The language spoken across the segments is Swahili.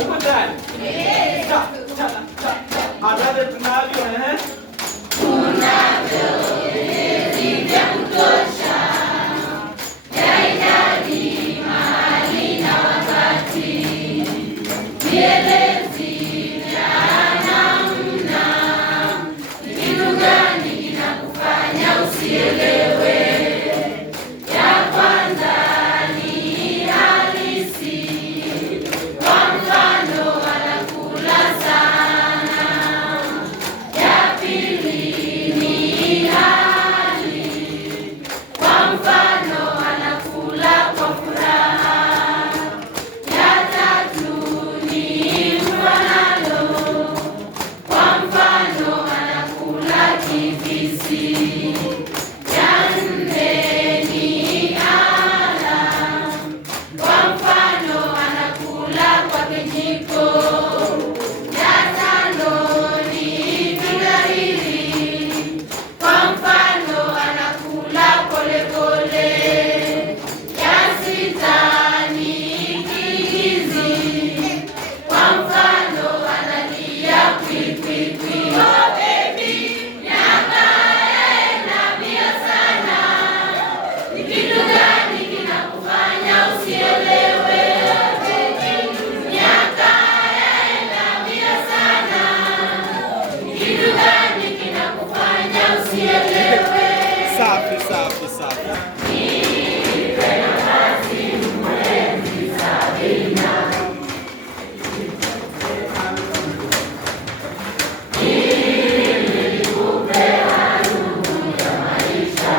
Uko tayari? Hadada tunavyo tunavyo vya kutosha ya idadi, mahali na wakati, vielezi vya namna. Ni kitu gani kinakufanya usielewe? Ya kwanza ni halisi, kwa mfano wanakula sana. Ya pili ni hali, kwa mfano wanakula kwa furaha. Ya tatu ni mfanano, kwa mfano wanakula kivisi. Ya nne ni ala, kwa mfano anakula kwa kijiko. Ya tano ni vigaili, kwa mfano anakula polepole. Ya sita ni kigizi, kwa mfano analia kwikwikwi. Oh baby, miaka yaenda mbio sana. Ni kitu gani kinakufanya usielewe? Miaka yaenda mbio sana. Ni kitu gani kinakufanya usielewe? Safi, safi, safi. Nipe nafasi mwenzi Sabina. Nikupe harufu ya maisha.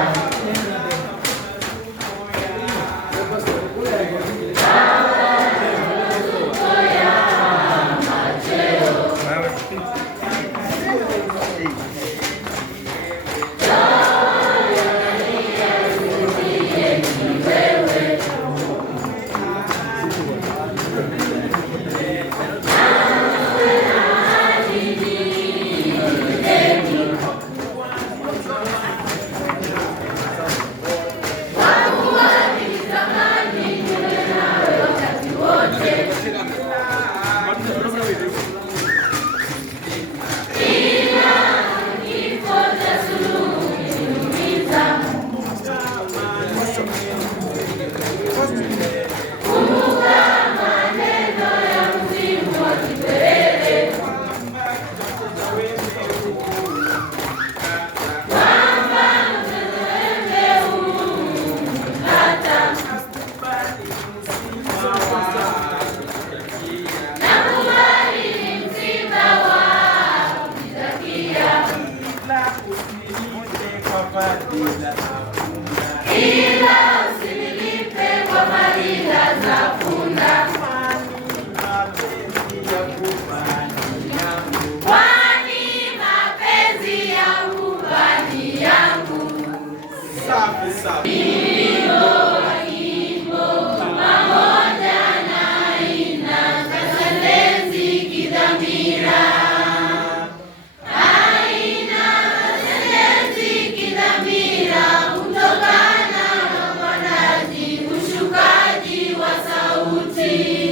Ila usinilipe kwa fadhila za punda, kwani mapenzi yangu bani yangu. Safi, safi. Nyimbo pamoja na aina za sentensi kidhamira. Aina za sentensi kidhamira hutokana na upandaji, ushukaji wa sauti.